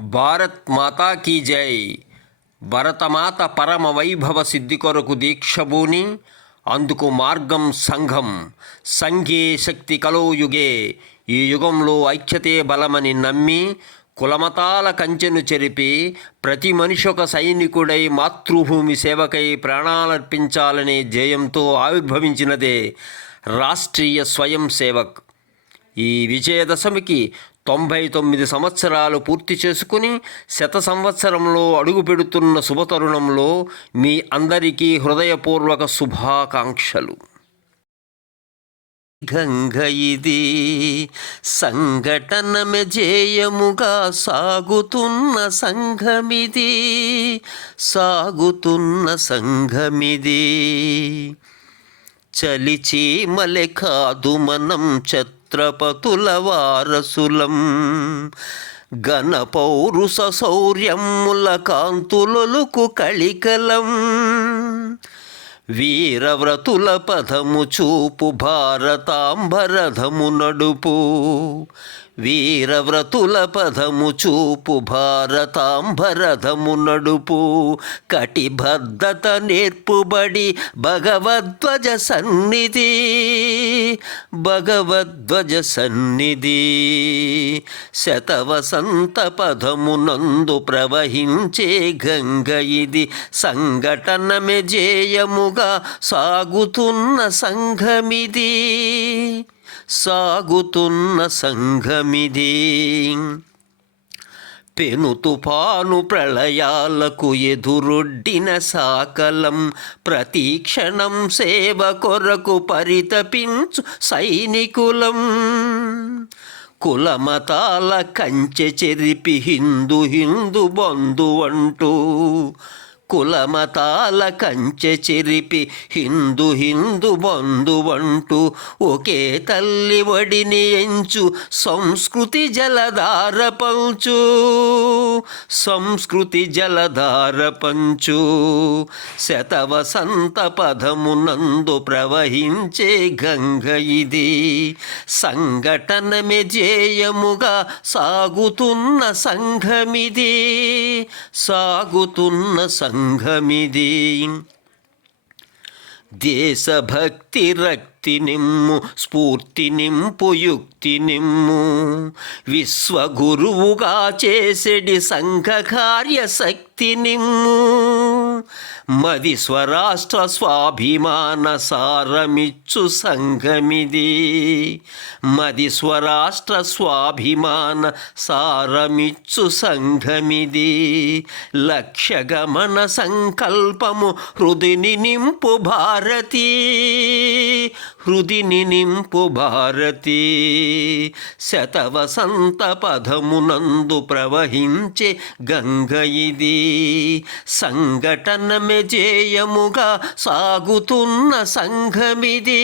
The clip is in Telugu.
భారత్ మాతా కీ జై. భరతమాత పరమ వైభవ సిద్ధి కొరకు దీక్షభూని అందుకు మార్గం సంఘం. సంఘే శక్తి కలో యుగే. ఈ యుగంలో ఐక్యతే బలమని నమ్మి కులమతాల కంచెను చెరిపి ప్రతి మనిషి ఒక సైనికుడై మాతృభూమి సేవకై ప్రాణాలర్పించాలనే ధ్యేయంతో ఆవిర్భవించినదే రాష్ట్రీయ స్వయం సేవక్. ఈ విజయదశమికి 99 సంవత్సరాలు పూర్తి చేసుకుని శత సంవత్సరంలో అడుగుపెడుతున్న శుభతరుణంలో మీ అందరికీ హృదయపూర్వక శుభాకాంక్షలు. గంగ ఇది సంఘటనమే జేయముగా సాగుతున్న సంఘమిది చలిచి మలె కాదు మనం ఛత్రపతుల వారసులం. ఘన పౌరుష శౌర్యముల కాంతులొలుకు కళికలం. వీరవ్రతుల పదము చూపు భారతాంబరధము నడుపు. వీరవ్రతుల పదము చూపు భారతాంబరధము నడుపు. కటిబద్ధత నేర్పుబడి భగవద్ధ్వజ సన్నిధి శతవసంత పదమునందు ప్రవహించే గంగ ఇది. సంఘటనమే జేయముగా సాగుతున్న సంఘమిది. పెను తుఫాను ప్రళయాలకు ఎదురొడ్డిన సాకలం. ప్రతిక్షణం సేవ కొరకు పరితపించు సైనికులం. కులమతాల కంచె చెరిపి హిందూ బంధు అంటూ. కులమతాల కంచె చెరిపి హిందూ బంధువంటూ ఒకే తల్లి వడిని ఎంచు సంస్కృతి జలధార పంచు. శతవసంత పదమునందు ప్రవహించే గంగ ఇది. సంఘటనమే జేయముగా సాగుతున్న సంఘమిది. సంఘమిది. దేశభక్తి రక్తి నిమ్ము, స్ఫూర్తి నింపు యుక్తి నిమ్ము. విశ్వగురువుగా చేసెడి సంఘ కార్య శక్తి నిమ్ము. మది స్వరాష్ట్ర స్వాభిమాన సారమిచ్చు సంఘమిది. మది స్వరాష్ట్ర స్వాభిమాన సారమిచ్చు సంఘమిది. లక్ష్యగమన సంకల్పము హృదిని నింపు భారతి. శతవసంత పదమునందు ప్రవహించే గంగ ఇది. సంఘటనమే జేయముగా సాగుతున్న సంఘమిది.